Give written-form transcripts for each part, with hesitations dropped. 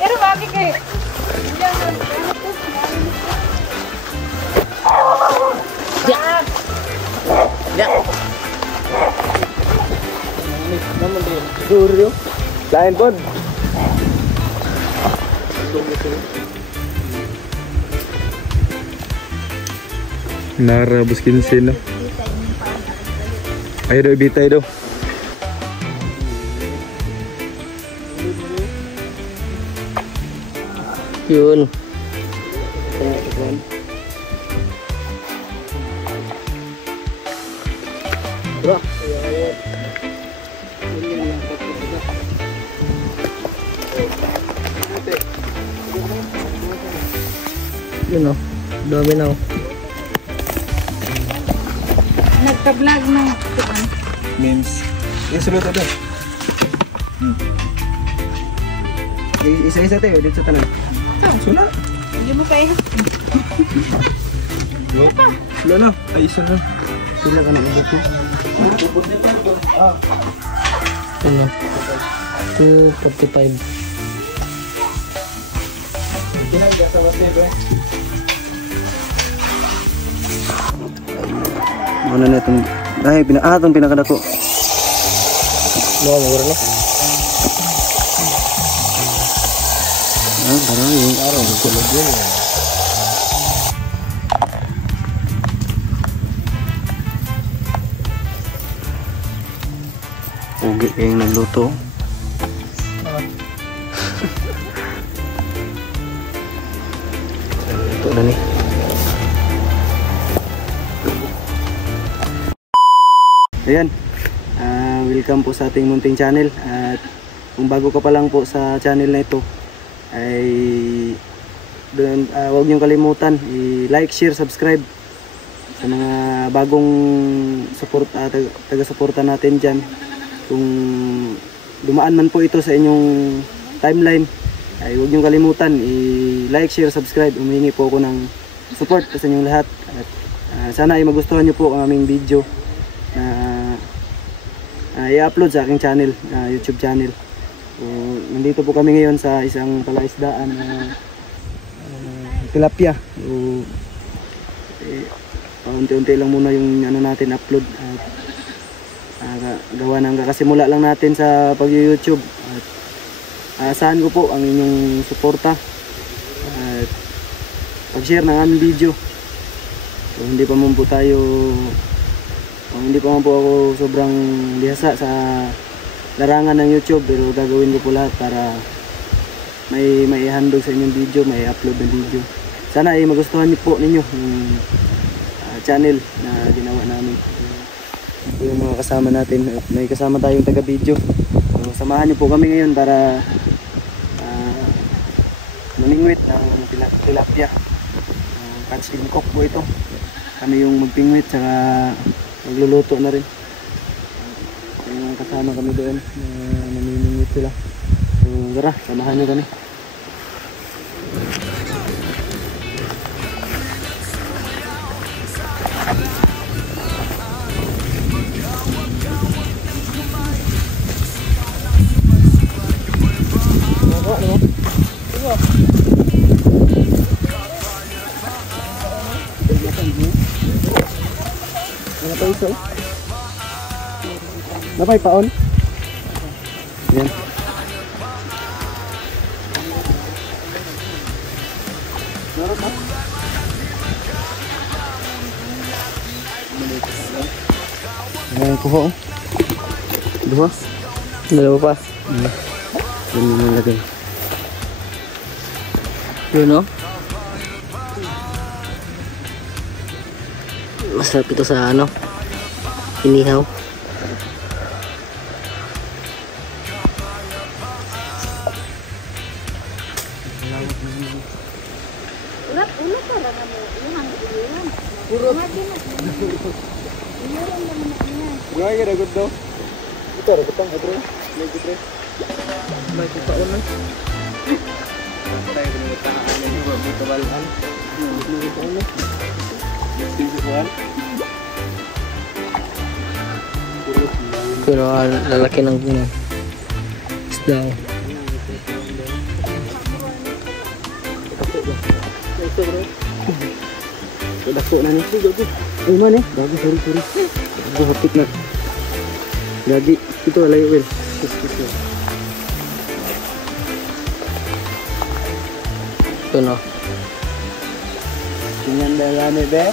Pero bakit kayo? Ya. Ya. Naman din. Suryo. Lain pod. Narabos kinsin no. Ayo do ibitay do. Yun. Bro. Yun o. Dami na o. Nagka-vlog na. Memes. Yung sunod ito. Isa-isa tayo dito sa tanan. Sunod. Hindi mo pa eh. Wala na. Ay, isa na. Sila ka na ubot mo. Ano? 245. Mana na itong... Ay, itong pinakadako. Mura na. Parang yung araw. Tulog yun eh. Ugi kayong nagluto. Ito na ni. Ayan. Welcome po sa ating munting channel. At kung bago ka pa lang po sa channel na ito, ay huwag niyong kalimutan i-like, share, subscribe sa mga bagong support, taga-suporta natin dyan. Kung dumaan man po ito sa inyong timeline, ay huwag niyong kalimutan i-like, share, subscribe. Humingi po ako ng support sa inyong lahat. At sana ay magustuhan niyo po ang aming video na i-upload sa aking channel, YouTube channel. So, nandito po kami ngayon sa isang palaisdaan tilapia. So, unti-unti lang muna yung natin upload at gawa ng kakasimula lang natin sa pag-YouTube. At asahan ko po ang inyong suporta at pag-share ng aming video. So, hindi pa man po ako sobrang bihasa sa larangan ng YouTube, pero gagawin ko po lahat para may handog sa inyong video, may upload ng video. Sana ay magustuhan niyo po ninyo yung channel na ginawa namin. Ito yung mga kasama natin at may kasama tayong taga-video. So, samahan niyo po kami ngayon para maningwit ng tilapia. Catch and cook po ito. Kami yung magpingwit saka magluluto na rin. Yung kasama kami doon na naniningwit sila. So tara, samahan nyo kami. Napay paon? Yan. Ayan, kuha oh. Dua? Dalawa pa. Yan yung nalagay. Yun o. Masarap ito sa ano, inihaw. Ulat para na mo. Ilang ilan. Urot. Gaya ka dagot daw. Ito, rakutang ito. May kupaon na. Tayo pinagtakaan na yung mga kabalaan. May kupaon na. Pero lalaki ng isda. dito bro. Dako na ni. Ay man eh. Bago sorry. Bago hapit na. Lagi ito layo wel. Ito no. Tingnan dalane be.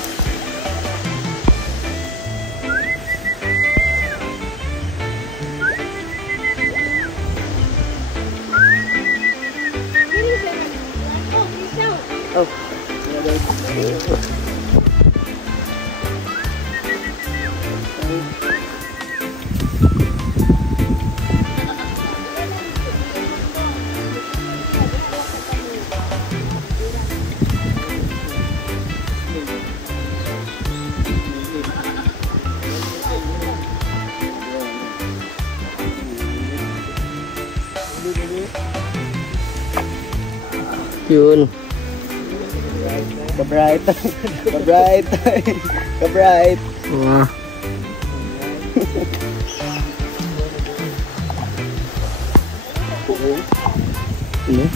Oh. Yun. Ka-bright. Wah. Ini.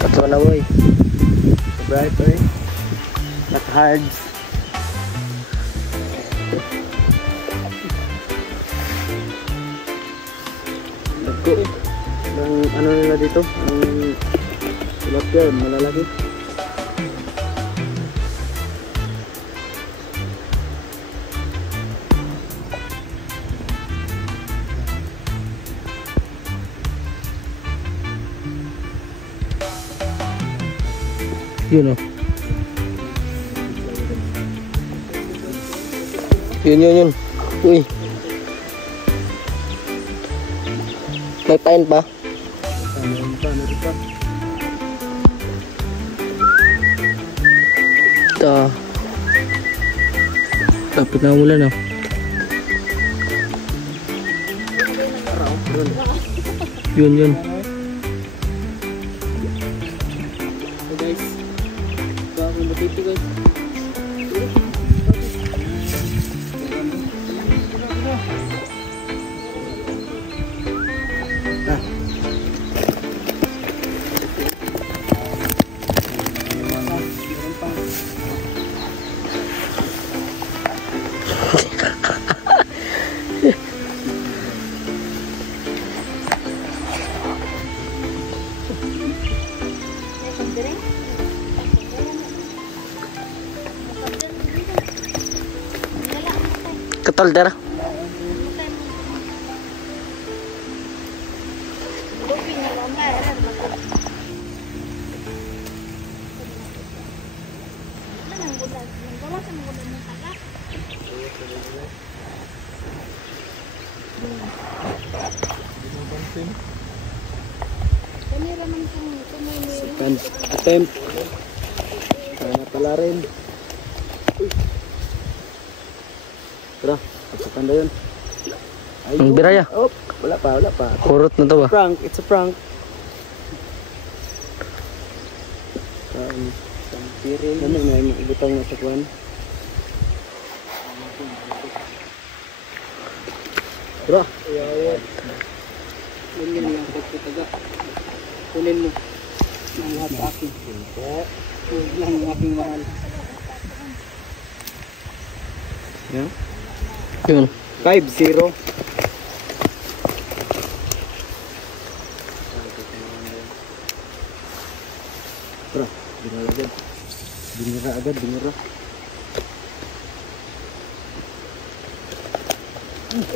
Kato na boy. Ka-bright Naka-hards. Dako. Ang ano nila dito? Ang tilapia, malalaki. Yun oh. Yun. Uy. May pain pa? Meron pa. Ito. Tapit na umulan oh. Yun. So guys, ito ako matito guys. Ketolder. Second attempt. Sana pala rin. Tara, pagsakan na yun. Ang biraya. Oh, wala pa. Kurot na to ba? It's a prank. Ano may ibutang na sa kwan? Tara. Kunin mo yung pagkutaga. Kunin mo. Ang lahat sa akin. Huwag lang yung aking mahal. Yan. Yun. 5-0. Tara, binira agad.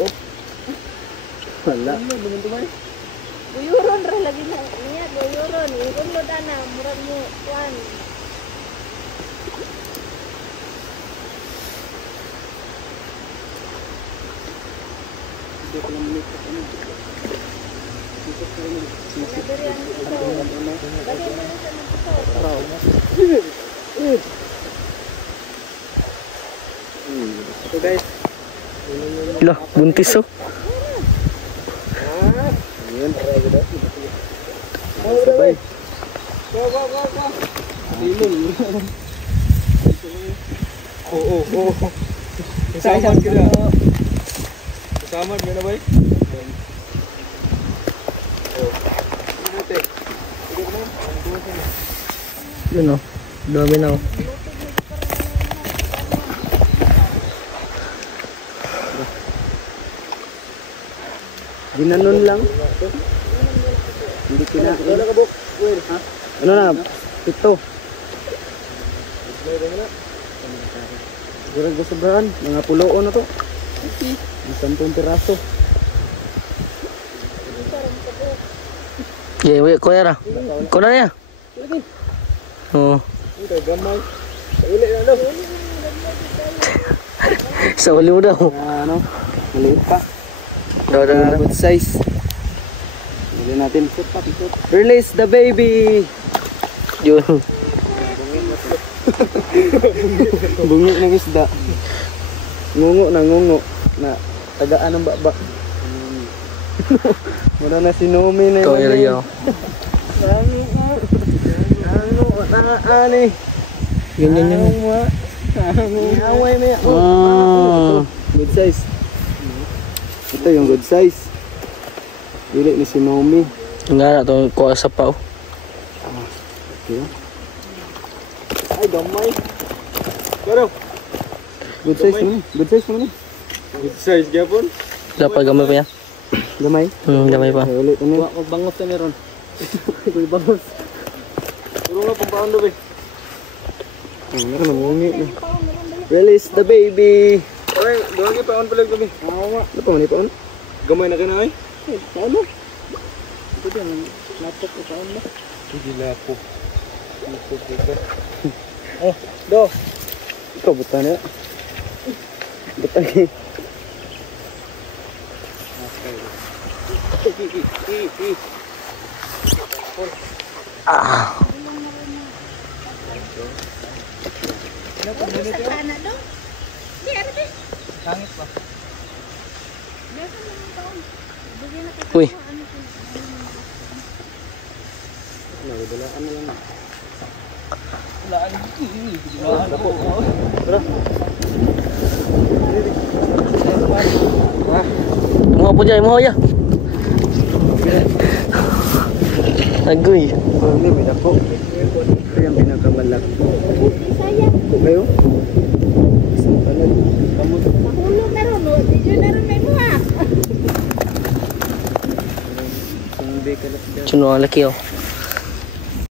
Oh. Wala. Buyuron ra lagi na niya, buyuron. Iron mo dana, murag mo kuan. Dito ko lang minute ko ano. Dito ko lang. Diri ang ito. Dali mo sa nagpuso. Araw. So guys, Loh, buntis oh. ayan. Sabay. Go. Dilong. Oo. Kasama ka na. Kasama ka na ba? Oh. Buti. Yun oh. Dami na oh. Ginanon lang. Hindi kinain. Ano na? Ito. Siguro sobrang mga puloon na to. Ang 10 piraso. Yeah, wait, kuya ra. Ko na niya. Oh. Gamay. Uli na daw. Sa uli mo daw. Ano? Maliit pa. Daw. Good size. Uli natin. Release the baby. Yun. Bungi ng isda. Ngungo na tagaan ng baba. Muna na si Nomi na Ito area. Ani. Ganyan yan. Away mo yan. Good size. Ito yung good size. Dili ni si Nomi. Nga na ito, kuha sa pa oh. Okay. Ay, gamay. Pero, good size naman. Good size naman. Good size gyapon. Dapat gamay pa yan. Gamay. Gamay pa. Ay, ulit ano. Huwag bangot na meron. Kuy bangos. Puro nga pang paano ba? Meron na mungi. Release the baby. Oy, doon pa on pala gabi. Ano pa man ipaon? Gamay na kinay. Paano? Ito din laptop ko paon na. Hindi laptop. Oh, do. Ikaw buta na. Buta ni. Ah. Sana dong. Di ano din? Sangit pa. Biasa naman taon. Bigyan na kasi Uy. ano po. Nagdalaan na lang. Mo po dyan, mo ya. Agoy. Hindi, may dako. Ito yung pinakamalaki. Saya. Kayo? Isang talag. Kamot. Mahulog na ron. Di na ron may muha. Sumbi ka lang dyan. Suno ang laki oh.